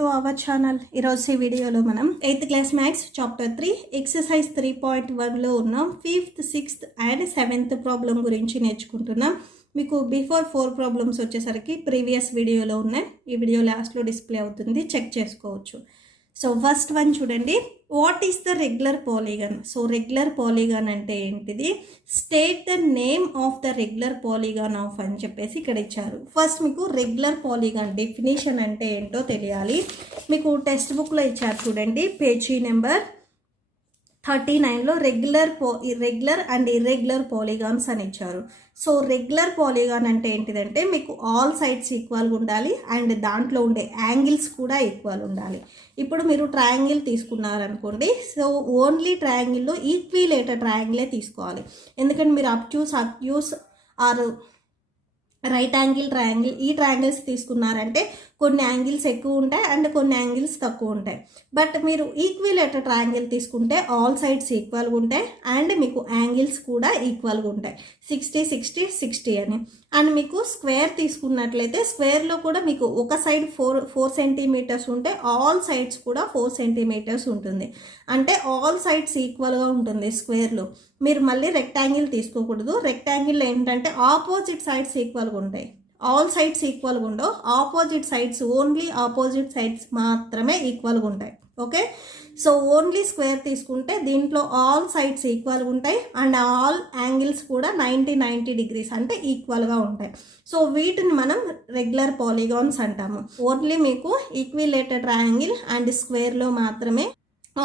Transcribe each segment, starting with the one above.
To our channel. ఈరోజు ఈ వీడియోలో మనం 8th class maths chapter 3 exercise 3.1లో ఉన్న 5th, 6th and 7th problem గురించి నేర్చుకుంటున్నాం. మీకు బిఫోర్ 4 ప్రాబ్లమ్స్ వచ్చేసరికి ప్రీవియస్ వీడియోలో ఉన్నాయి. ఈ వీడియో లాస్ట్లో డిస్ప్లే అవుతుంది, చెక్ చేసుకోవచ్చు. సో ఫస్ట్ వన్ చూడండి, what is the regular polygon. So regular polygon అంటే ఏంటిది, state the name of the regular polygon of అని చెప్పేసి ఇక్కడ ఇచ్చారు. ఫస్ట్ మీకు రెగ్యులర్ పాలిగాన్ డెఫినేషన్ అంటే ఏంటో తెలియాలి. మీకు టెక్స్ట్ బుక్లో ఇచ్చారు చూడండి, పేజీ నెంబర్ 39లో రెగ్యులర్ అండ్ ఇర్రెగ్యులర్ పాలిగాన్స్ అని ఇచ్చారు. సో రెగ్యులర్ పాలిగాన్ అంటే ఏంటిదంటే మీకు ఆల్ సైడ్స్ ఈక్వల్గా ఉండాలి అండ్ దాంట్లో ఉండే యాంగిల్స్ కూడా ఈక్వల్ ఉండాలి. ఇప్పుడు మీరు ట్రయాంగిల్ తీసుకున్నారనుకోండి, సో ఓన్లీ ట్రయాంగిల్లో ఈక్విలేటర్ ట్రయాంగిలే తీసుకోవాలి. ఎందుకంటే మీరు obtuse or right angle triangle ఈ ట్రయాంగిల్స్ తీసుకున్నారంటే కొన్ని యాంగిల్స్ ఎక్కువ ఉంటాయి అండ్ కొన్ని యాంగిల్స్ తక్కువ ఉంటాయి. బట్ మీరు ఈక్విలేటర్ ట్రయాంగిల్ తీసుకుంటే ఆల్ సైడ్స్ ఈక్వల్గా ఉంటాయి అండ్ మీకు యాంగిల్స్ కూడా ఈక్వల్గా ఉంటాయి, 60, 60, 60 అని. అండ్ మీకు స్క్వేర్ తీసుకున్నట్లయితే స్క్వేర్లో కూడా మీకు ఒక సైడ్ 4 సెంటీమీటర్స్ ఉంటే ఆల్ సైడ్స్ కూడా 4 సెంటీమీటర్స్ ఉంటుంది. అంటే ఆల్ సైడ్స్ ఈక్వల్గా ఉంటుంది స్క్వేర్లో. మీరు మళ్ళీ రెక్టాంగిల్ తీసుకోకూడదు. రెక్టాంగిల్ ఏంటంటే ఆపోజిట్ సైడ్స్ ఈక్వల్గా ఉంటాయి, ఆల్ సైడ్స్ ఈక్వల్గా ఉండవు. Opposite sides, only opposite sides మాత్రమే ఈక్వల్గా ఉంటాయి. ఓకే, సో ఓన్లీ స్క్వేర్ తీసుకుంటే దీంట్లో ఆల్ సైడ్స్ ఈక్వల్గా ఉంటాయి అండ్ ఆల్ యాంగిల్స్ కూడా 90 డిగ్రీస్ అంటే ఈక్వల్గా ఉంటాయి. సో వీటిని మనం రెగ్యులర్ పాలిగాన్స్ అంటాము. ఓన్లీ మీకు ఈక్విలేటర్ ట్రయాంగిల్ అండ్ స్క్వేర్లో మాత్రమే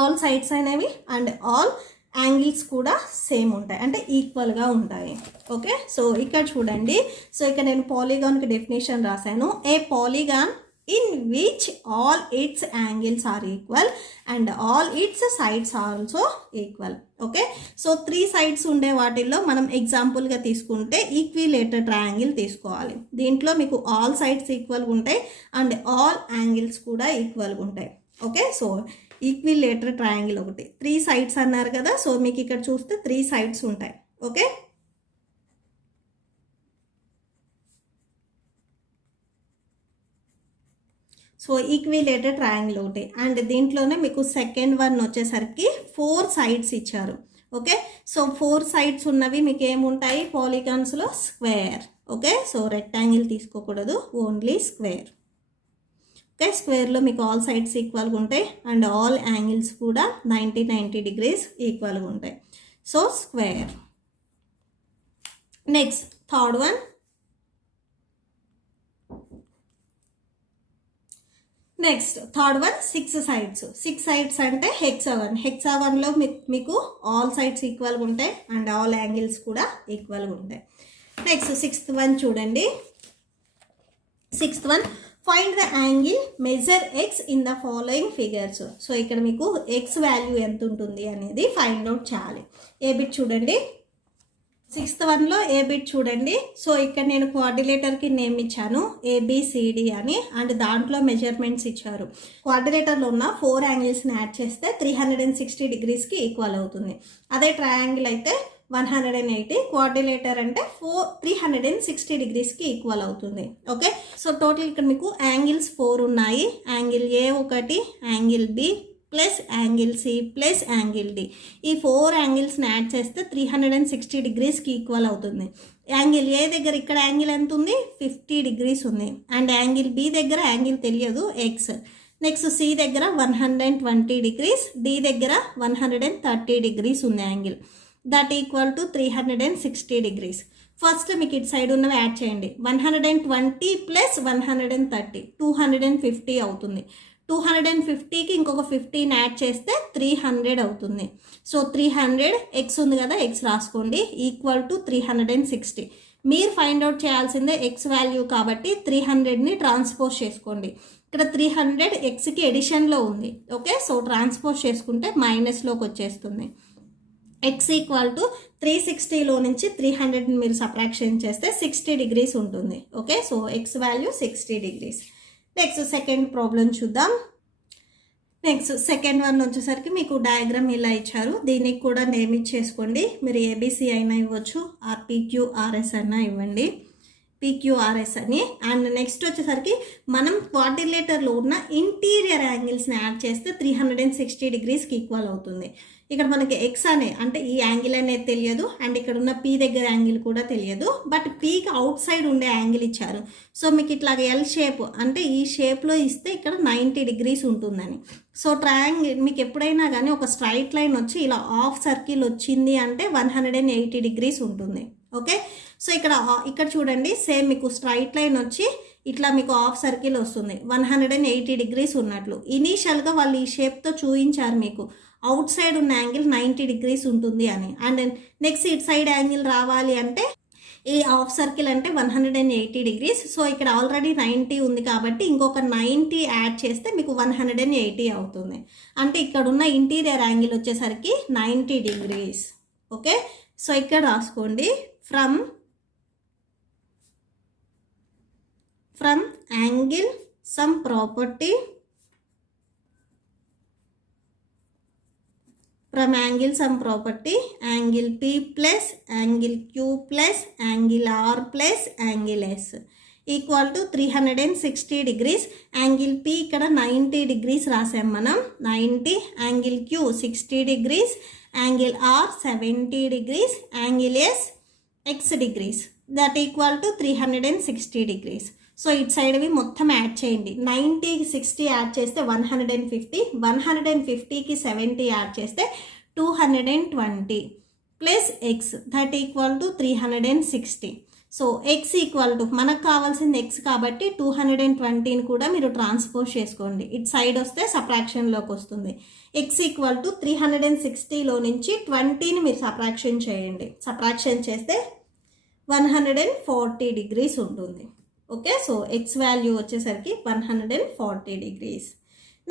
ఆల్ సైడ్స్ అనేవి అండ్ ఆల్ యాంగిల్స్ కూడా సేమ్ ఉంటాయి, అంటే ఈక్వల్గా ఉంటాయి. ఓకే, సో ఇక్కడ చూడండి, సో ఇక్కడ నేను పాలిగాన్కి డెఫినేషన్ రాశాను. A polygon in which all its angles are equal and all its sides also equal. Okay, so 3 sides ఉండే వాటిల్లో మనం ఎగ్జాంపుల్గా తీసుకుంటే ఈక్విలేటర్ ట్రయాంగిల్ తీసుకోవాలి. దీంట్లో మీకు ఆల్ సైడ్స్ ఈక్వల్గా ఉంటాయి అండ్ ఆల్ యాంగిల్స్ కూడా ఈక్వల్గా ఉంటాయి. ఓకే, సో ఈక్విలేటర్ ట్రయాంగిల్ ఒకటి 3 సైడ్స్ అన్నారు కదా, సో మీకు ఇక్కడ చూస్తే 3 సైడ్స్ ఉంటాయి. ఓకే, సో ఈక్విలేటర్ ట్రయాంగిల్ ఒకటి అండ్ దీంట్లోనే మీకు సెకండ్ వన్ వచ్చేసరికి 4 సైడ్స్ ఇచ్చారు. ఓకే, సో 4 సైడ్స్ ఉన్నవి మీకు ఏముంటాయి పాలిగాన్స్లో, స్క్వేర్. ఓకే, సో రెక్టాంగిల్ తీసుకోకూడదు, ఓన్లీ స్క్వేర్. ఓకే, స్క్వేర్లో మీకు ఆల్ సైడ్స్ ఈక్వల్గా ఉంటాయి అండ్ ఆల్ యాంగిల్స్ కూడా 90 డిగ్రీస్ ఈక్వల్గా ఉంటాయి. So square. Next third one, third one 6 sides. 6 sides అంటే హెక్సాగన్. హెక్సాగన్లో మీకు ఆల్ సైడ్స్ ఈక్వల్గా ఉంటాయి అండ్ ఆల్ యాంగిల్స్ కూడా ఈక్వల్గా ఉంటాయి. నెక్స్ట్ 6th వన్ చూడండి. 6th one, find the angle, measure X in the following figures. So ఇక్కడ మీకు ఎక్స్ వాల్యూ ఎంత ఉంటుంది అనేది ఫైండ్ అవుట్ చేయాలి. ఏ బిట్ చూడండి, 6th వన్లో ఏ బిట్ చూడండి. సో ఇక్కడ నేను కోఆర్డినేటర్కి నేమ్ ఇచ్చాను ABCD అని అండ్ దాంట్లో మెజర్మెంట్స్ ఇచ్చారు. కోఆర్డినేటర్లో ఉన్న 4 యాంగిల్స్ని యాడ్ చేస్తే 360 డిగ్రీస్కి ఈక్వల్ అవుతుంది. అదే ట్రయాంగిల్ అయితే 180, కోఆర్డినేటర్ అంటే 360 డిగ్రీస్కి ఈక్వల్ అవుతుంది. ఓకే, సో టోటల్ ఇక్కడ మీకు యాంగిల్స్ 4 ఉన్నాయి. యాంగిల్ A ఒకటి, angle B plus angle C plus angle D. ఈ 4 యాంగిల్స్ని యాడ్ చేస్తే 360 డిగ్రీస్కి ఈక్వల్ అవుతుంది. యాంగిల్ A దగ్గర ఇక్కడ యాంగిల్ ఎంత ఉంది, 50 డిగ్రీస్ ఉంది అండ్ యాంగిల్ B దగ్గర యాంగిల్ తెలియదు, X. నెక్స్ట్ C దగ్గర 120 డిగ్రీస్, D దగ్గర 130 డిగ్రీస్ ఉంది angle. That equal to 360 degrees. First మీకు ఇటు సైడ్ ఉన్నవి యాడ్ చేయండి. 120 ప్లస్ 130 250 అవుతుంది. 250కి ఇంకొక 15 యాడ్ చేస్తే 300 అవుతుంది. సో 300 ఎక్స్ ఉంది కదా, ఎక్స్ రాసుకోండి, ఈక్వల్ టు 360. మీరు ఫైండ్ అవుట్ చేయాల్సిందే ఎక్స్ వాల్యూ కాబట్టి 300ని ట్రాన్స్పోజ్ చేసుకోండి. ఇక్కడ 300 ఎక్స్కి ఎడిషన్లో ఉంది. ఓకే, సో ట్రాన్స్పోజ్ చేసుకుంటే మైనస్లోకి వచ్చేస్తుంది. ఎక్స్ ఈక్వల్ టు 360లో నుంచి 300ని మీరు సబ్ట్రాక్షన్ చేస్తే 60 డిగ్రీస్ ఉంటుంది. Okay, so x value 60 degrees. Next second problem చూద్దాం. నెక్స్ట్ సెకండ్ వన్ వచ్చేసరికి మీకు డయాగ్రామ్ ఇలా ఇచ్చారు. దీనికి కూడా నేమ్ ఇచ్చేసుకోండి. మీరు ABC అయినా ఇవ్వచ్చు, RPQRS అయినా ఇవ్వండి. పిక్యూఆర్ఎస్ అని. అండ్ నెక్స్ట్ వచ్చేసరికి మనం క్వాడ్రిలేటర్లో ఉన్న ఇంటీరియర్ యాంగిల్స్ని యాడ్ చేస్తే 360 డిగ్రీస్కి ఈక్వల్ అవుతుంది. ఇక్కడ మనకి ఎక్స్ అంటే ఈ యాంగిల్ అనేది తెలియదు, అండ్ ఇక్కడ ఉన్న పీ దగ్గర యాంగిల్ కూడా తెలియదు, బట్ పీకి అవుట్ సైడ్ ఉండే యాంగిల్ ఇచ్చారు. సో మీకు ఇట్లాగ ఎల్ షేప్ అంటే ఈ షేప్లో ఇస్తే ఇక్కడ 90 డిగ్రీస్ ఉంటుందని. సో ట్రయాంగిల్ మీకు ఎప్పుడైనా కానీ ఒక స్ట్రైట్ లైన్ వచ్చి ఇలా హాఫ్ సర్కిల్ వచ్చింది అంటే 180 డిగ్రీస్ ఉంటుంది. ఓకే, సో ఇక్కడ చూడండి, సేమ్ మీకు స్ట్రైట్ లైన్ వచ్చి ఇట్లా మీకు హాఫ్ సర్కిల్ వస్తుంది, 180 డిగ్రీస్ ఉన్నట్లు. ఇనీషియల్గా వాళ్ళు ఈ షేప్తో చూపించారు మీకు అవుట్ సైడ్ ఉన్న యాంగిల్ 90 డిగ్రీస్ ఉంటుంది అని. అండ్ నెక్స్ట్ ఇటు సైడ్ యాంగిల్ రావాలి అంటే ఈ హాఫ్ సర్కిల్ అంటే 180 డిగ్రీస్. సో ఇక్కడ ఆల్రెడీ 90 ఉంది కాబట్టి ఇంకొక 90 యాడ్ చేస్తే మీకు 180 అవుతుంది. అంటే ఇక్కడ ఉన్న ఇంటీరియర్ యాంగిల్ వచ్చేసరికి 90 డిగ్రీస్. ఓకే, సో ఇక్కడ రాసుకోండి, from angle sum property, from angle some property, angle P plus angle Q plus angle R plus angle S equal to 360 degrees. Angle P ఇక్కడ 90 degrees రాసాం మనం, 90, angle Q 60 degrees, angle R 70 degrees, angle S x degrees, that equal to 360 degrees. So ఇటు సైడ్వి మొత్తం add చేయండి. 90కి 60 add చేస్తే 150, 150కి 70 add చేస్తే 220 plus X, that equal to 360. So x equal to మనకు కావాల్సింది ఎక్స్ కాబట్టి 220ని కూడా మీరు ట్రాన్స్పోజ్ చేసుకోండి. ఇటు సైడ్ వస్తే సబ్ట్రాక్షన్లోకి వస్తుంది. ఎక్స్ ఈక్వల్ టు 360లో నుంచి 20ని మీరు సబ్ట్రాక్షన్ చేయండి. సబ్ట్రాక్షన్ చేస్తే 140 డిగ్రీస్ ఉంటుంది. ఓకే, సో ఎక్స్ వాల్యూ వచ్చేసరికి 140 డిగ్రీస్.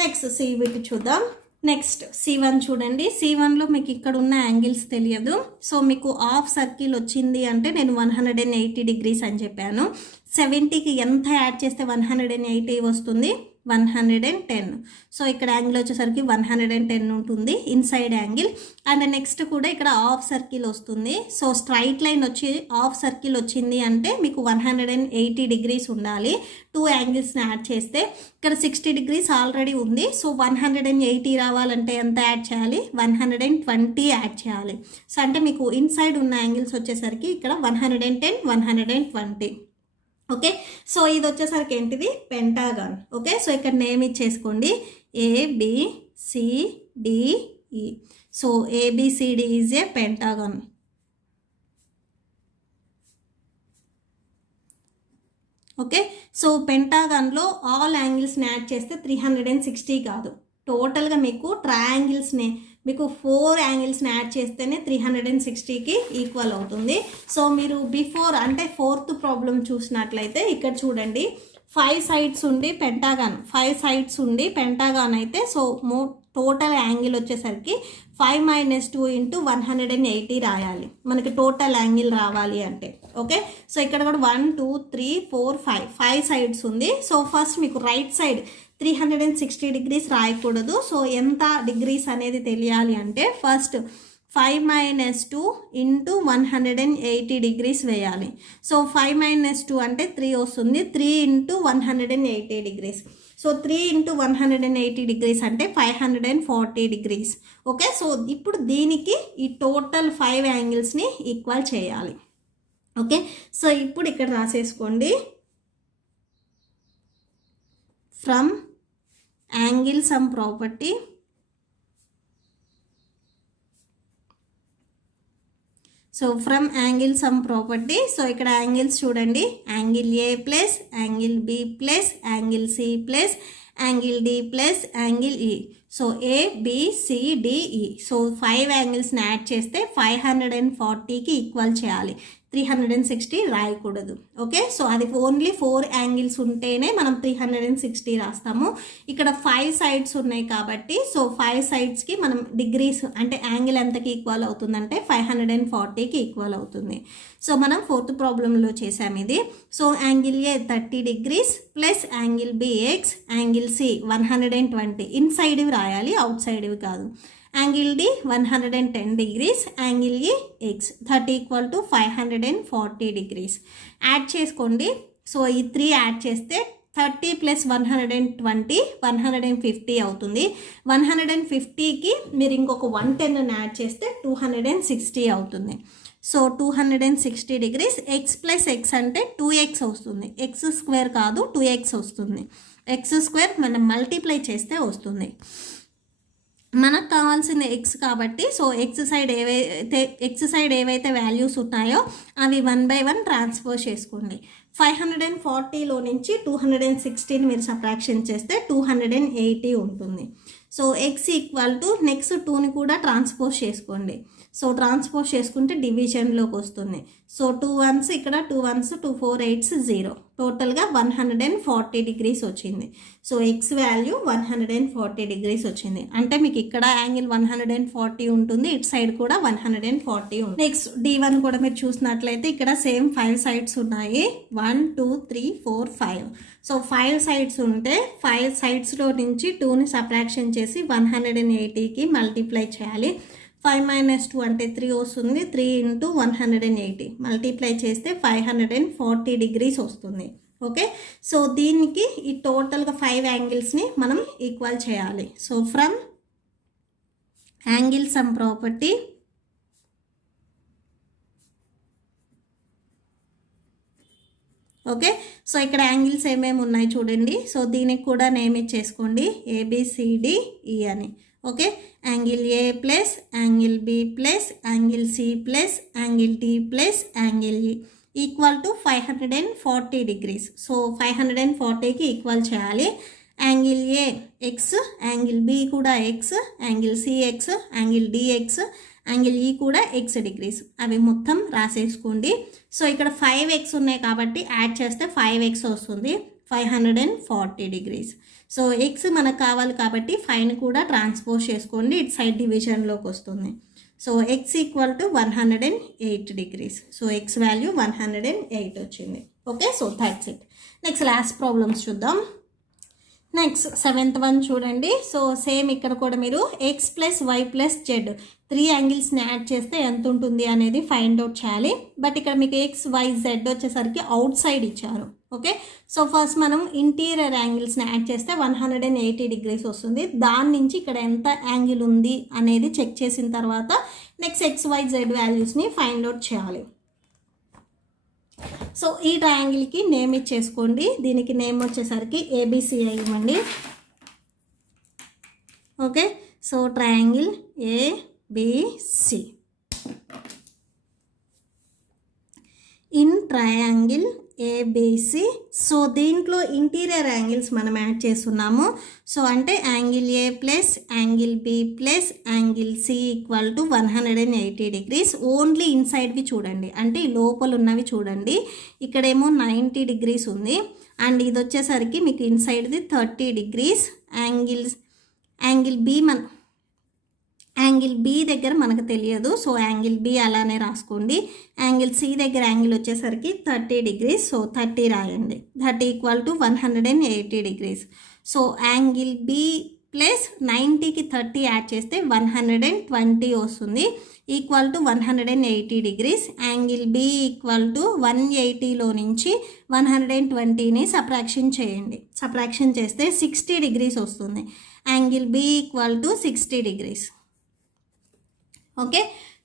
నెక్స్ట్ C1 చూద్దాం. నెక్స్ట్ C1 చూడండి. C1లో మీకు ఇక్కడ ఉన్న యాంగిల్స్ తెలియదు. సో మీకు హాఫ్ సర్కిల్ వచ్చింది అంటే నేను 180 డిగ్రీస్ అని చెప్పాను. 70కి ఎంత యాడ్ చేస్తే 180 వస్తుంది? 110. సో ఇక్కడ యాంగిల్ వచ్చేసరికి 110 ఉంటుంది, ఇన్సైడ్ యాంగిల్. అండ్ నెక్స్ట్ కూడా ఇక్కడ హాఫ్ సర్కిల్ వస్తుంది. సో స్ట్రైట్ లైన్ వచ్చి హాఫ్ సర్కిల్ వచ్చింది అంటే మీకు 180 డిగ్రీస్ ఉండాలి. 2 యాంగిల్స్ని యాడ్ చేస్తే ఇక్కడ 60 డిగ్రీస్ ఆల్రెడీ ఉంది. సో 180 రావాలంటే ఎంత యాడ్ చేయాలి? 120 యాడ్ చేయాలి. సో అంటే మీకు ఇన్సైడ్ ఉన్న యాంగిల్స్ వచ్చేసరికి ఇక్కడ 110, 120. ఓకే, సో ఇది వచ్చేసరికి ఏంటిది? పెంటాగాన్. ఓకే, సో ఇక్కడ నేమ్ ఇచ్చేసుకోండి, ABCDE. So ABCD is a pentagon. Okay, so పెంటాగాన్లో ఆల్ యాంగిల్స్ని యాడ్ చేస్తే 360 కాదు, టోటల్గా మీకు ట్రయాంగిల్స్ని మీకు 4 యాంగిల్స్ని యాడ్ చేస్తేనే 360కి ఈక్వల్ అవుతుంది. సో మీరు బిఫోర్ అంటే 4th ప్రాబ్లం చూసినట్లయితే ఇక్కడ చూడండి, 5 సైడ్స్ ఉండి పెంటాగాన్, 5 సైడ్స్ ఉండి పెంటాగాన్ అయితే సో టోటల్ యాంగిల్ వచ్చేసరికి 5 - 2 × 180 రాయాలి మనకి టోటల్ యాంగిల్ రావాలి అంటే. ఓకే, సో ఇక్కడ కూడా 1 2 3 4 5 సైడ్స్ ఉంది. సో ఫస్ట్ మీకు రైట్ సైడ్ 360 డిగ్రీస్ రాయకూడదు. సో ఎంత డిగ్రీస్ అనేది తెలియాలి అంటే ఫస్ట్ 5 - 2 × 180 డిగ్రీస్ వేయాలి. సో 5 - 2 అంటే 3 వస్తుంది, 3 × 180 డిగ్రీస్. సో 3 × 180 డిగ్రీస్ అంటే 540 డిగ్రీస్. ఓకే, సో ఇప్పుడు దీనికి ఈ టోటల్ 5 యాంగిల్స్ని ఈక్వల్ చేయాలి. ఓకే, సో ఇప్పుడు ఇక్కడ రాసేసుకోండి, from angle sum property so from angle sum property. So ఇక్కడ యాంగిల్స్ చూడండి, angle A plus angle B plus angle C plus angle D plus angle E. So ABCDE. So 5 యాంగిల్స్ని add చేస్తే 540కి equal చేయాలి, 360 రాయకూడదు. ఓకే, సో అది only 4 angles ఉంటేనే మనం 360 రాస్తాము. ఇక్కడ 5 సైడ్స్ ఉన్నాయి కాబట్టి సో 5 సైడ్స్కి మనం డిగ్రీస్ అంటే యాంగిల్ ఎంతకి ఈక్వల్ అవుతుందంటే 540కి ఈక్వల్ అవుతుంది. సో మనం 4th ప్రాబ్లంలో చేసాము ఇది. So angle A 30 degrees plus angle B X, angle C 120. ఇన్సైడ్వి రాయాలి, అవుట్ సైడ్వి కాదు. యాంగిల్ డి 110 degrees, యాంగిల్ ఈ X that equal to 540 degrees. Add చేసుకోండి. సో ఈ 3 యాడ్ చేస్తే 30 + 120 150 అవుతుంది. 150కి మీరు ఇంకొక 110 యాడ్ చేస్తే 260 అవుతుంది. So 260 degrees. X plus X అంటే 2x వస్తుంది. ఎక్స్ స్క్వేర్ కాదు 2x వస్తుంది. ఎక్స్ స్క్వేర్ మనం మల్టిప్లై చేస్తే వస్తుంది. మనకు కావాల్సిన ఎక్స్ కాబట్టి సో ఎక్స్ సైడ్ ఏవైతే వాల్యూస్ ఉన్నాయో అవి 1/1 ట్రాన్స్ఫర్ చేసుకోండి. 540లో నుంచి 216 మీరు సబ్ట్రాక్షన్ చేస్తే 280 ఉంటుంది. So x equal to next 2ని కూడా ట్రాన్స్పోజ్ చేసుకోండి. సో ట్రాన్స్పోజ్ చేసుకుంటే డివిజన్లోకి వస్తుంది. సో 2 1s ఇక్కడ 2 1s 2 4 8s 0 టోటల్గా 140 degrees వచ్చింది. సో ఎక్స్ వాల్యూ 140 degrees వచ్చింది. అంటే మీకు ఇక్కడ యాంగిల్ 140 ఉంటుంది, ఇటు సైడ్ కూడా 140 ఉంటుంది. నెక్స్ట్ D1 కూడా మీరు చూసినట్లయితే ఇక్కడ సేమ్ 5 sides ఉన్నాయి. 1 2 3 4 5. సో 5 sides ఉంటే 5 sidesలో నుంచి 2ని సబ్ట్రాక్షన్ చేసి 180కి మల్టిప్లై చేయాలి. 5 - 2 అంటే 3 వస్తుంది. 3 × 180 మల్టిప్లై చేస్తే 540 degrees వస్తుంది. ఓకే, సో దీనికి ఈ టోటల్గా 5 యాంగిల్స్ని మనం ఈక్వల్ చేయాలి. So from angle sum property okay, so ఇక్కడ యాంగిల్స్ ఏమేమి ఉన్నాయి చూడండి. సో దీనికి కూడా నేమ్ ఇచ్చేసుకోండి ABCDE అని. Okay, angle A plus angle B plus angle C plus angle D plus angle E equal to 540 degrees. So 540కి ఈక్వల్ చేయాలి. Angle A x, angle B కూడా x, angle C x, angle D x, angle E కూడా X degrees. అవి మొత్తం రాసేసుకోండి. So ఇక్కడ 5x ఉన్నాయి కాబట్టి add చేస్తే 5x వస్తుంది. 540 degrees. సో ఎక్స్ మనకు కావాలి కాబట్టి 5ని కూడా ట్రాన్స్పోజ్ చేసుకోండి, ఇటు సైడ్ డివిజన్లోకి వస్తుంది. So x equal to 108 degrees. So x value 108 వచ్చింది. Okay, so that's it. Next last problems చూద్దాం. నెక్స్ట్ 7th వన్ చూడండి. సో సేమ్ ఇక్కడ కూడా మీరు x plus why plus z 3 యాంగిల్స్ని యాడ్ చేస్తే ఎంత ఉంటుంది అనేది ఫైండ్ అవుట్ చేయాలి. బట్ ఇక్కడ మీకు ఎక్స్ వై జెడ్ వచ్చేసరికి అవుట్ సైడ్ ఇచ్చారు. ఓకే, సో ఫస్ట్ మనం ఇంటీరియర్ యాంగిల్స్ని యాడ్ చేస్తే 180 degrees వస్తుంది. దాని నుంచి ఇక్కడ ఎంత యాంగిల్ ఉంది అనేది చెక్ చేసిన తర్వాత నెక్స్ట్ ఎక్స్ వై జెడ్ వాల్యూస్ని ఫైండ్ అవుట్ చేయాలి. సో ఈ ట్రయాంగిల్కి నేమ్ ఇచ్చేసుకోండి. దీనికి నేమ్ వచ్చేసరికి ABCI ఇవ్వండి. Okay, so triangle ABC. In triangle ABC. So దీంట్లో ఇంటీరియర్ యాంగిల్స్ మనం యాడ్ చేస్తున్నాము. సో అంటే angle A plus angle B plus angle C equal to 180 degrees. Only ఇన్సైడ్వి చూడండి, అంటే లోపల ఉన్నవి చూడండి. ఇక్కడేమో 90 degrees ఉంది అండ్ ఇది వచ్చేసరికి మీకు ఇన్సైడ్ది 30 degrees. యాంగిల్ B దగ్గర మనకు తెలియదు, సో యాంగిల్ B అలానే రాసుకోండి. యాంగిల్ C దగ్గర యాంగిల్ వచ్చేసరికి 30 degrees. సో 30 రాయండి. That equal to 180 degrees. So angle B plus 90కి 30 యాడ్ చేస్తే 120 వస్తుంది. Equal to 180 degrees. Angle B equal to 180లో నుంచి 120ని సబ్ట్రాక్షన్ చేయండి. సబ్ట్రాక్షన్ చేస్తే 60 degrees వస్తుంది. Angle B equal to 60 degrees. Okay,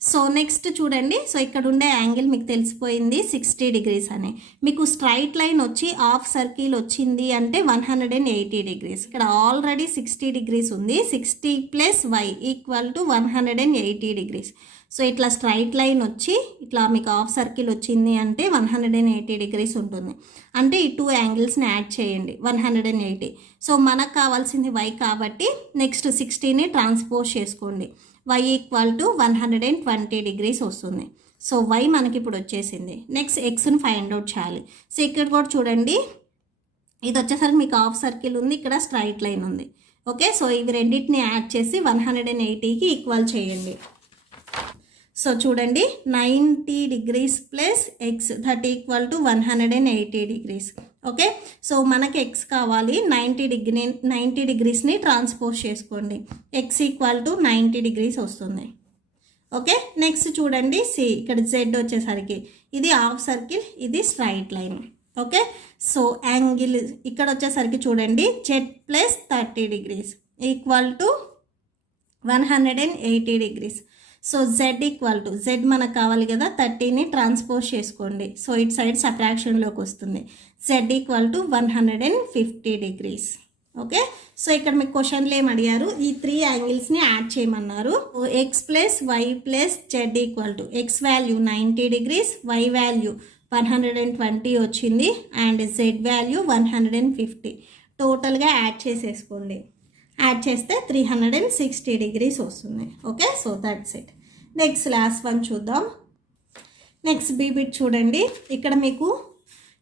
so next చూడండి. సో ఇక్కడ ఉండే యాంగిల్ మీకు తెలిసిపోయింది 60 degrees అని. మీకు స్ట్రైట్ లైన్ వచ్చి హాఫ్ సర్కిల్ వచ్చింది అంటే 180 degrees. ఇక్కడ ఆల్రెడీ 60 degrees ఉంది. 60 plus why equal to 180 degrees. So ఇట్లా స్ట్రైట్ లైన్ వచ్చి ఇట్లా మీకు హాఫ్ సర్కిల్ వచ్చింది అంటే 180 degrees ఉంటుంది. అంటే ఈ 2 యాంగిల్స్ని యాడ్ చేయండి 180. సో మనకు కావాల్సింది వై కాబట్టి నెక్స్ట్ 60ని ట్రాన్స్పోజ్ చేసుకోండి. y ఈక్వల్ టు 120 degrees వస్తుంది. సో y మనకి ఇప్పుడు వచ్చేసింది. నెక్స్ట్ ఎక్స్ని ఫైండ్ అవుట్ చేయాలి. సో ఇక్కడ కూడా చూడండి, ఇది వచ్చేసరికి మీకు హాఫ్ సర్కిల్ ఉంది, ఇక్కడ స్ట్రైట్ లైన్ ఉంది. ఓకే, సో ఇవి రెండింటిని యాడ్ చేసి 180కి ఈక్వల్ చేయండి. సో చూడండి 90 degrees plus X that equal to 180 degrees. Okay, so మనకి ఎక్స్ కావాలి, 90 డిగ్రీస్ని ట్రాన్స్పోజ్ చేసుకోండి. ఎక్స్ ఈక్వల్ టు 90 డిగ్రీస్ వస్తుంది. ఓకే, నెక్స్ట్ చూడండి సి, ఇక్కడ జెడ్ వచ్చేసరికి ఇది హాఫ్ సర్కిల్, ఇది straight line. Okay, so angle ఇక్కడ వచ్చేసరికి చూడండి Z plus 30 degrees equal to 180 degrees. So z equal to, Z మనకు కావాలి కదా, 30ని ట్రాన్స్పోజ్ చేసుకోండి. సో ఇటు సైడ్ సబ్ట్రాక్షన్లోకి వస్తుంది. Z equal to 150 degrees. Okay, so ఇక్కడ మీకు క్వశ్చన్లు ఏమి అడిగారు, ఈ 3 యాంగిల్స్ని యాడ్ చేయమన్నారు. X plus why plus Z equal to, X value 90 degrees, Y value 120 వచ్చింది, అండ్ జెడ్ వాల్యూ 150. టోటల్గా యాడ్ చేసేసుకోండి. యాడ్ చేస్తే 360 డిగ్రీస్ వస్తుంది. Okay, so that's it. Next last one చూద్దాం. నెక్స్ట్ బీ బిట్ చూడండి.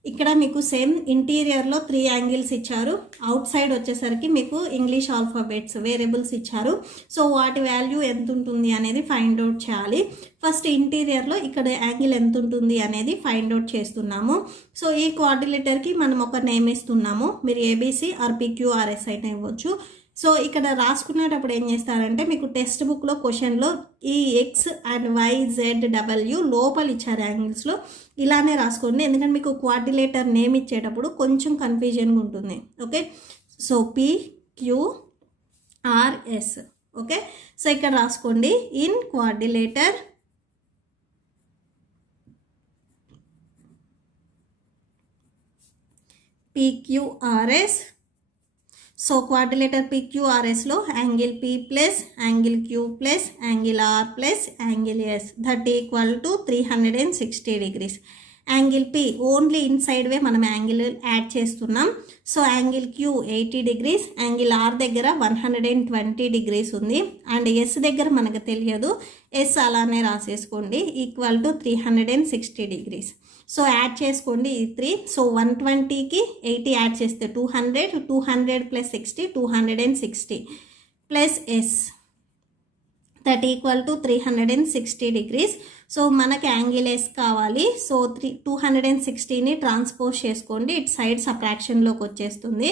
ఇక్కడ మీకు సేమ్ ఇంటీరియర్లో 3 యాంగిల్స్ ఇచ్చారు. అవుట్ సైడ్ వచ్చేసరికి మీకు ఇంగ్లీష్ ఆల్ఫాబెట్స్ వేరియబుల్స్ ఇచ్చారు. సో వాటి వాల్యూ ఎంత ఉంటుంది అనేది ఫైండ్ అవుట్ చేయాలి. ఫస్ట్ ఇంటీరియర్లో ఇక్కడ యాంగిల్ ఎంత ఉంటుంది అనేది ఫైండ్ అవుట్ చేస్తున్నాము. సో ఈ కోఆర్డినేటర్కి మనం ఒక నేమ్ ఇస్తున్నాము. మీరు ఏబీసీ ఆర్ పిక్యూఆర్ఎస్ అయినా ఇవ్వచ్చు. సో ఇక్కడ రాసుకునేటప్పుడు ఏం చేస్తారంటే, మీకు టెక్స్ట్ బుక్లో క్వశ్చన్లో ఈ X and Y Z W లోపల ఇచ్చారు యాంగిల్స్లో, ఇలానే రాసుకోండి. ఎందుకంటే మీకు కోఆర్డినేటర్ నేమ్ ఇచ్చేటప్పుడు కొంచెం కన్ఫ్యూజన్గా ఉంటుంది. Okay, so PQRS. Okay, so ఇక్కడ రాసుకోండి in coordinator PQRS. So quadrilateral PQRSలో angle P plus angle Q plus angle R plus angle S that equal to 360 degrees. Angle P only inside way మనం angle add చేస్తున్నాం. So angle Q 80 degrees, angle R దగ్గర 120 degrees ఉంది, and S దగ్గర మనకు తెలియదు, S అలానే రాసేసుకోండి, equal to 360 degrees. So add చేసుకోండి ఈ 3. సో 120కి 80 యాడ్ చేస్తే 200 plus 60 260 plus S that equal to 360 degrees. So మనకి యాంగిల్ S కావాలి. సో 260ని ట్రాన్స్పోజ్ చేసుకోండి, ఇటు సైడ్ సబ్ట్రాక్షన్లోకి వచ్చేస్తుంది.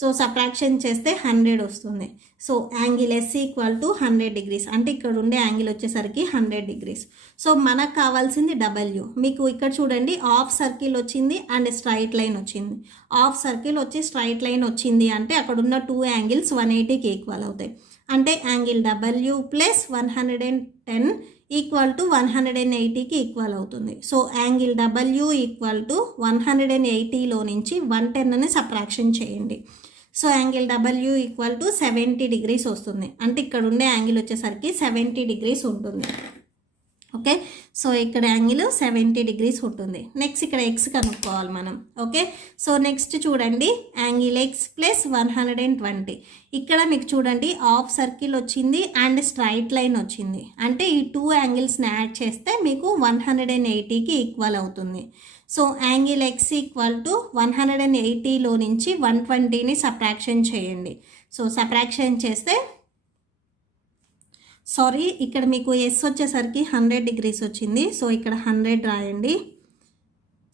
సో సబ్ట్రాక్షన్ చేస్తే 100 వస్తుంది. So angle S equal to 100 degrees, అంటే ఇక్కడ ఉండే యాంగిల్ వచ్చేసరికి 100 డిగ్రీస్. సో మనకు కావాల్సింది W. మీకు ఇక్కడ చూడండి హాఫ్ సర్కిల్ వచ్చింది అండ్ స్ట్రైట్ లైన్ వచ్చింది. హాఫ్ సర్కిల్ వచ్చి స్ట్రైట్ లైన్ వచ్చింది అంటే అక్కడ ఉన్న 2 యాంగిల్స్ 180కి ఈక్వల్ అవుతాయి. అంటే angle W plus 110 equal to 180కి ఈక్వల్ అవుతుంది. So angle W equal to 180లో నుంచి 110ని సబ్ట్రాక్షన్ చేయండి. So angle W equal to 70 degrees వస్తుంది, అంటే ఇక్కడ ఉండే యాంగిల్ వచ్చేసరికి 70 డిగ్రీస్ ఉంటుంది. ఓకే, సో ఇక్కడ యాంగిల్ 70 డిగ్రీస్ ఉంటుంది. నెక్స్ట్ ఇక్కడ ఎక్స్ కనుక్కోవాలి మనం. ఓకే, సో నెక్స్ట్ చూడండి యాంగిల్ ఎక్స్ ప్లస్ 120. ఇక్కడ మీకు చూడండి హాఫ్ సర్కిల్ వచ్చింది అండ్ స్ట్రైట్ లైన్ వచ్చింది, అంటే ఈ 2 యాంగిల్స్ని యాడ్ చేస్తే మీకు 180కి ఈక్వల్ అవుతుంది. So angle x equal to 180లో నుంచి 120ని సబ్ట్రాక్షన్ చేయండి. సో సబ్ట్రాక్షన్ చేస్తే ఇక్కడ మీకు ఎస్ వచ్చేసరికి 100 డిగ్రీస్ వచ్చింది. సో ఇక్కడ 100 రాయండి.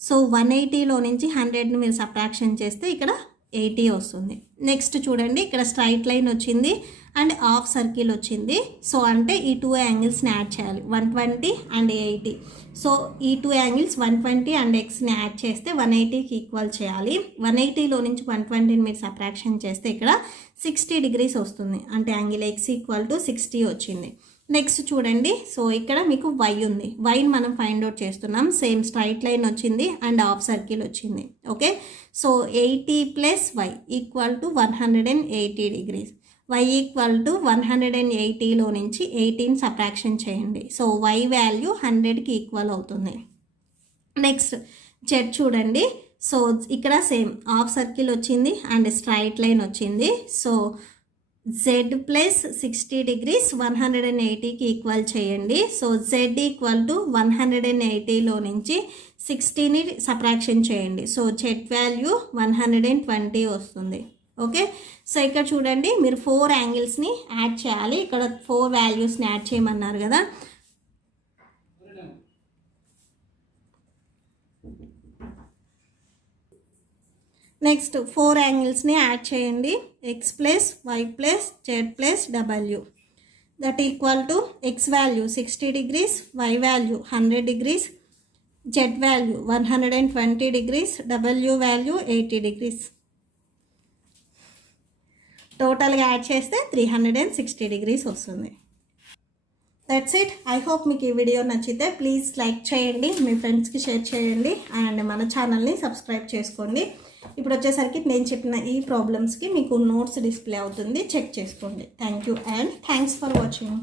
సో 180లో నుంచి 100ని మీరు సబ్ట్రాక్షన్ చేస్తే ఇక్కడ 80 వస్తుంది. నెక్స్ట్ చూడండి ఇక్కడ స్ట్రైట్ లైన్ వచ్చింది అండ్ హాఫ్ సర్కిల్ వచ్చింది. సో అంటే ఈ 2 యాంగిల్స్ని యాడ్ చేయాలి, 120 అండ్ 80. సో ఈ 2 యాంగిల్స్ 120 అండ్ ఎక్స్ని యాడ్ చేస్తే 180కి ఈక్వల్ చేయాలి. 180లో నుంచి 120ని మీరు సబ్ట్రాక్షన్ చేస్తే ఇక్కడ 60 డిగ్రీస్ వస్తుంది, అంటే యాంగిల్ ఎక్స్ ఈక్వల్ టు 60 వచ్చింది. నెక్స్ట్ చూడండి, సో ఇక్కడ మీకు వై ఉంది, వైని మనం ఫైండ్ అవుట్ చేస్తున్నాం. సేమ్ స్ట్రైట్ లైన్ వచ్చింది అండ్ హాఫ్ సర్కిల్ వచ్చింది. Okay, so 80 plus why equal to 180 degrees. Y equal to 180లో నుంచి 18 సబ్ట్రాక్షన్ చేయండి. సో వై వాల్యూ 100కి ఈక్వల్ అవుతుంది. నెక్స్ట్ జెడ్ చూడండి, సో ఇక్కడ సేమ్ హాఫ్ సర్కిల్ వచ్చింది అండ్ స్ట్రైట్ లైన్ వచ్చింది. సో జెడ్ ప్లస్ 60 డిగ్రీస్ 180కి ఈక్వల్ చేయండి. సో జెడ్ ఈక్వల్ టు 180లో నుంచి 60ని సబ్ట్రాక్షన్ చేయండి. సో జెడ్ వాల్యూ 120 వస్తుంది. ఓకే, సో ఇక్కడ చూడండి మీరు 4 యాంగిల్స్ని యాడ్ చేయాలి. ఇక్కడ 4 వాల్యూస్ని యాడ్ చేయమన్నారు కదా. నెక్స్ట్ 4 యాంగిల్స్ని యాడ్ చేయండి. X plus why plus Z plus W that equal to X value 60 degrees, Y value 100 degrees, Z value 120 degrees, W value 80 degrees. టోటల్గా యాడ్ చేస్తే 360 degrees వస్తుంది. That's it. ఐ హోప్ మీకు ఈ video నచ్చితే please like చేయండి, మీ ఫ్రెండ్స్కి share చేయండి and మన ఛానల్ని సబ్స్క్రైబ్ చేసుకోండి. ఇప్పుడు వచ్చేసరికి నేను చెప్పిన ఈ ప్రాబ్లమ్స్కి మీకు నోట్స్ డిస్ప్లే అవుతుంది, చెక్ చేసుకోండి. Thank you and thanks for watching.